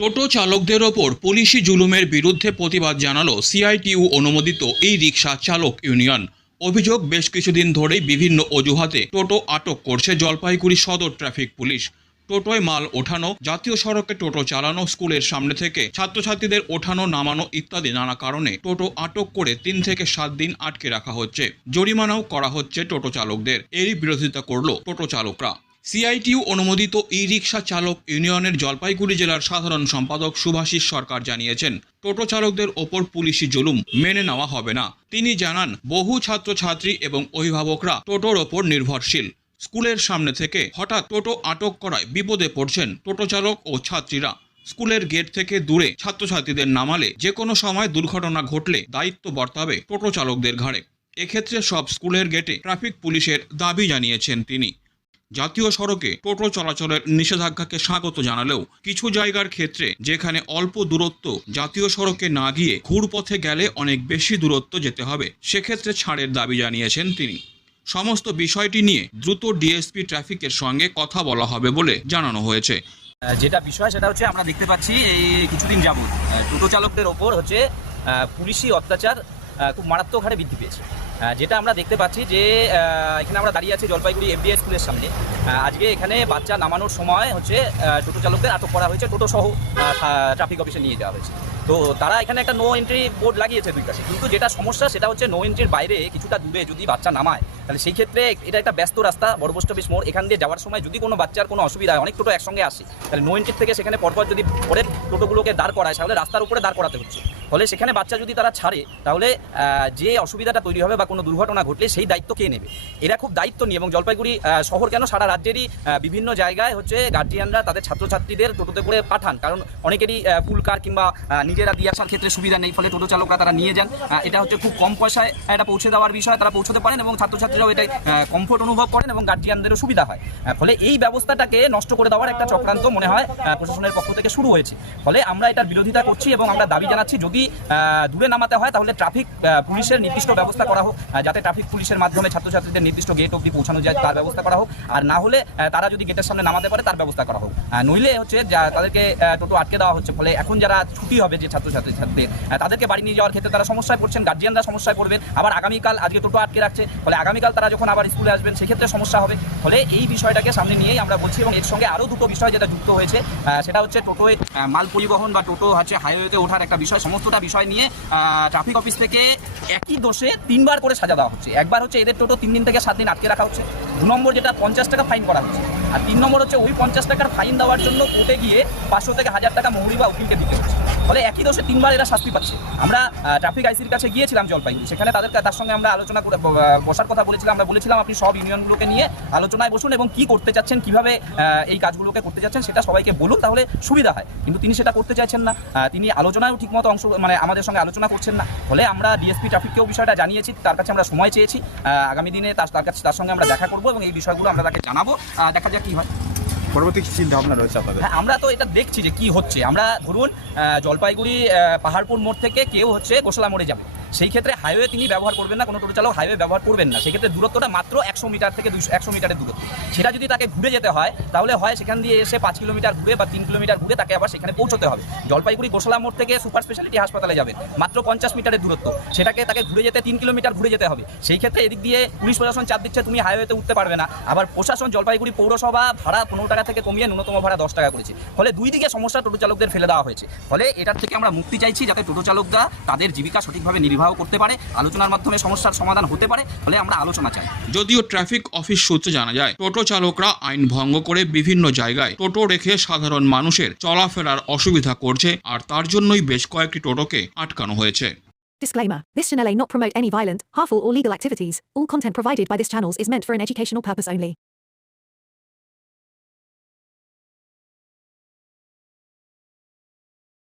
টোটো চালকদের ওপর পুলিশি জুলুমের বিরুদ্ধে প্রতিবাদ জানালো সিআইটিইউ অনুমোদিত এই রিক্সা চালক ইউনিয়ন। অভিযোগ, বেশ কিছুদিন ধরেই বিভিন্ন অজুহাতে টোটো আটক করছে জলপাইগুড়ি সদর ট্রাফিক পুলিশ। টোটোয় মাল ওঠানো, জাতীয় সড়কে টোটো চালানো, স্কুলের সামনে থেকে ছাত্রছাত্রীদের ওঠানো, নামানো ইত্যাদি নানা কারণে টোটো আটক করে তিন থেকে সাত দিন আটকে রাখা হচ্ছে। জরিমানাও করা হচ্ছে টোটো চালকদের। এরই বিরোধিতা করল টোটো চালকরা। সিআইটিউ অনুমোদিত ই রিক্সা চালক ইউনিয়নের জলপাইগুড়ি জেলার সাধারণ সম্পাদক সুভাষিস সরকার জানিয়েছেন, টোটো চালকদের ওপর পুলিশি জুলুম মেনে নেওয়া হবে না। তিনি জানান, বহু ছাত্রছাত্রী এবং অভিভাবকরা টোটোর ওপর নির্ভরশীল। স্কুলের সামনে থেকে হঠাৎ টোটো আটক করায় বিপদে পড়ছেন টোটো চালক ও ছাত্রীরা। স্কুলের গেট থেকে দূরে ছাত্রছাত্রীদের নামালে যে কোনো সময় দুর্ঘটনা ঘটলে দায়িত্ব বর্তাবে টোটো চালকদের ঘাড়ে। এক্ষেত্রে সব স্কুলের গেটে ট্রাফিক পুলিশের দাবি জানিয়েছেন তিনি। জাতীয় সড়কে টোটো চলাচলের নিষেধাজ্ঞাকে স্বাগত জানালেও কিছু জায়গার ক্ষেত্রে যেখানে অল্প দূরত্ব জাতীয় সড়কে না গিয়ে ঘুরপথে গেলে অনেক বেশি দূরত্ব যেতে হবে সেক্ষেত্রে ছাড়ের দাবি জানিয়েছেন তিনি। সমস্ত বিষয়টি নিয়ে দ্রুত ডিএসপি ট্রাফিকের সঙ্গে কথা বলা হবে বলে জানানো হয়েছে। যেটা বিষয় সেটা হচ্ছে আমরা দেখতে পাচ্ছি এই কিছুদিন আহ, টোটো চালকদের ওপর হচ্ছে পুলিশি অত্যাচার খুব মারাত্মক হারে বৃদ্ধি পেয়েছে। যেটা আমরা দেখতে পাচ্ছি যে এখানে আমরা দাঁড়িয়ে আছি জলপাইগুড়ি এফডিআই স্কুলের সামনে। আজকে এখানে বাচ্চা নামানোর সময় হচ্ছে টোটো চালকদের আটক করা হয়েছে। টোটো সহ ট্রাফিক অফিসে নিয়ে যাওয়া হয়েছে। তো তারা এখানে একটা নো এন্ট্রি বোর্ড লাগিয়েছে দুই পাশে। কিন্তু যেটা সমস্যা, সেটা হচ্ছে নো এন্ট্রির বাইরে কিছুটা দূরে যদি বাচ্চা নামায়, তাহলে সেই ক্ষেত্রে এটা একটা ব্যস্ত রাস্তা, বড় পোস্ট অফিস মোড়। এখান দিয়ে যাওয়ার সময় যদি কোনো বাচ্চার কোনো অসুবিধা হয়, অনেক টোটো একসঙ্গে আসে, তাহলে নো এন্ট্রির থেকে সেখানে পরপর যদি পরের টোটোগুলোকে দাঁড় করায়, তাহলে রাস্তার উপরে দাঁড় করাতে হচ্ছে। ফলে সেখানে বাচ্চা যদি তারা ছাড়ে, তাহলে যে অসুবিধাটা তৈরি হবে বা কোনো দুর্ঘটনা ঘটলে সেই দায়িত্ব কে নেবে? এরা খুব দায়িত্ব নিয়ে এবং জলপাইগুড়ি শহর কেন সারা রাজ্যেরই বিভিন্ন জায়গায় হচ্ছে গার্জিয়ানরা তাদের ছাত্রছাত্রীদের টোটোতে করে পাঠান। কারণ অনেকেরই ফুল কার কিংবা নিজেরা দিয়ে আসার ক্ষেত্রে সুবিধা নেই, ফলে টোটো চালকরা তারা নিয়ে যান। এটা হচ্ছে খুব কম পয়সায় এটা পৌঁছে দেওয়ার বিষয়, তারা পৌঁছতে পারেন এবং ছাত্রছাত্রীরাও এটাই কমফোর্ট অনুভব করেন এবং গার্জিয়ানদেরও সুবিধা হয়। ফলে এই ব্যবস্থাটাকে নষ্ট করে দেওয়ার একটা চক্রান্ত মনে হয় প্রশাসনের পক্ষ থেকে শুরু হয়েছে। ফলে আমরা এটার বিরোধিতা করছি এবং আমরা দাবি জানাচ্ছি, যদি দূরে নামাতে হয় তাহলে ট্রাফিক পুলিশের নির্দিষ্ট ব্যবস্থা করা হোক। যাতে ট্রাফিক পুলিশের মাধ্যমে ছাত্রছাত্রীদের নির্দিষ্ট গেট অবধি পৌঁছানো যায়, তার ব্যবস্থা করা হোক। আর না হলে তারা যদি গেটের সামনে নামাতে পারে, তার ব্যবস্থা করা হোক। নইলে হচ্ছে তাদেরকে টোটো আটকে দেওয়া হচ্ছে। ফলে এখন যারা ছুটি হবে যে ছাত্রছাত্রী ছাত্রীদের তাদেরকে বাড়ি নিয়ে যাওয়ার ক্ষেত্রে তারা সমস্যায় পড়ছেন গার্জিয়ানরা সমস্যায় পড়বেন। আবার আগামীকাল আজকে টোটো আটকে রাখছে। ফলে আগামীকাল তারা যখন আবার স্কুলে আসবেন, সেক্ষেত্রে সমস্যা হবে। ফলে এই বিষয়টাকে সামনে নিয়েই আমরা বলছি এবং এর সঙ্গে আরও দুটো বিষয় যেটা যুক্ত হয়েছে সেটা হচ্ছে টোটোয় মাল পরিবহন বা টোটো হচ্ছে হাইওয়েতে ওঠার একটা বিষয়। সমস্তটা বিষয় নিয়ে ট্রাফিক অফিস থেকে একই দোষে তিনবার করে সাজা দেওয়া হচ্ছে। একবার হচ্ছে এদের টোটো তিন দিন থেকে সাত দিন আটকে রাখা হচ্ছে। দু নম্বর যেটা পঞ্চাশ টাকা ফাইন করা হচ্ছে। আর তিন নম্বর হচ্ছে ওই পঞ্চাশ টাকার ফাইন দেওয়ার জন্য কোর্টে গিয়ে পাঁচশো থেকে হাজার টাকা মৌরি বা উকিলকে দিতে হচ্ছে। ফলে একই দোষে তিনবার এরা শাস্তি পাচ্ছে। আমরা ট্রাফিক আইসির কাছে গিয়েছিলাম জলপাইগুড়ি। সেখানে তাদের তার সঙ্গে আমরা আলোচনা করে বসার কথা বলেছিলাম। আমরা বলেছিলাম, আপনি সব ইউনিয়নগুলোকে নিয়ে আলোচনায় বসুন এবং কি করতে চাচ্ছেন, কীভাবে এই কাজগুলোকে করতে চাচ্ছেন, সেটা সবাইকে বলুন, তাহলে সুবিধা হয়। কিন্তু তিনি সেটা করতে চাইছেন না। তিনি আলোচনায়ও ঠিকমতো অংশ মানে আমাদের সঙ্গে আলোচনা করছেন না। ফলে আমরা ডিএসপি ট্রাফিককেও বিষয়টা জানিয়েছি, তার কাছে আমরা সময় চেয়েছি। আগামী দিনে তার কাছে, তার সঙ্গে আমরা দেখা করব এবং এই বিষয়গুলো আমরা তাকে জানাব। দেখা যাক কি হয়? পরবর্তী কি চিন্তা ভাবনা রয়েছে আপনাদের? হ্যাঁ আমরা তো এটা দেখছি যে কি হচ্ছে। আমরা ধরুন জলপাইগুড়ি পাহাড়পুর মোড় থেকে কেউ হচ্ছে গোসলা মোড়ে যাবে। সেই ক্ষেত্রে হাইওয়ে তিনি ব্যবহার করবেন না, কোনো টোটো চালক হাইওয়ে ব্যবহার করবেন না। সেক্ষেত্রে দূরত্বটা মাত্র একশো মিটার থেকে দুশো একশো মিটারের দূরত্ব। সেটা যদি তাকে ঘুরে যেতে হয়, তাহলে হয় সেখান দিয়ে এসে পাঁচ কিলোমিটার ঘুরে বা তিন কিলোমিটার ঘুরে তাকে আবার সেখানে পৌঁছতে হবে। জলপাইগুড়ি গোসলা মোড় থেকে সুপার স্পেশালিটি হাসপাতালে যাবেন মাত্র পঞ্চাশ মিটারের দূরত্ব। সেটাকে তাকে ঘুরে যেতে তিন কিলোমিটার ঘুরে যেতে হবে। সেই ক্ষেত্রে এদিক দিয়ে পুলিশ প্রশাসন চাপ দিচ্ছে, তুমি হাইওয়েতে উঠতে পারবে না। আবার প্রশাসন জলপাইগুড়ি পৌরসভা ভাড়া পনেরো টাকা থেকে কমিয়ে ন্যূনতম ভাড়া দশ টাকা করেছে। ফলে দুই দিকে সমস্যা টোটো চালকদের ফেলে দেওয়া হয়েছে। ফলে এটার থেকে আমরা মুক্তি চাইছি যাতে টোটো চালকরা তাদের জীবিকা সঠিকভাবে নির্বাহ করতে পারে আলোচনার মাধ্যমে সমস্যার সমাধান হতে পারে ফলে আমরা আলোচনা চাই যদিও ট্রাফিক অফিস সূত্রে জানা যায় টোটো চালকরা আইন ভঙ্গ করে বিভিন্ন জায়গায় টোটো রেখে সাধারণ মানুষের চলাফেরার অসুবিধা করছে আর তার জন্যই বেশ কয়েকটি টোটোকে আটকানো hয়েছে Disclaimer This channel may not promote any violent, harmful, or legal activities. All content provided by this channel is meant for an educational purpose only.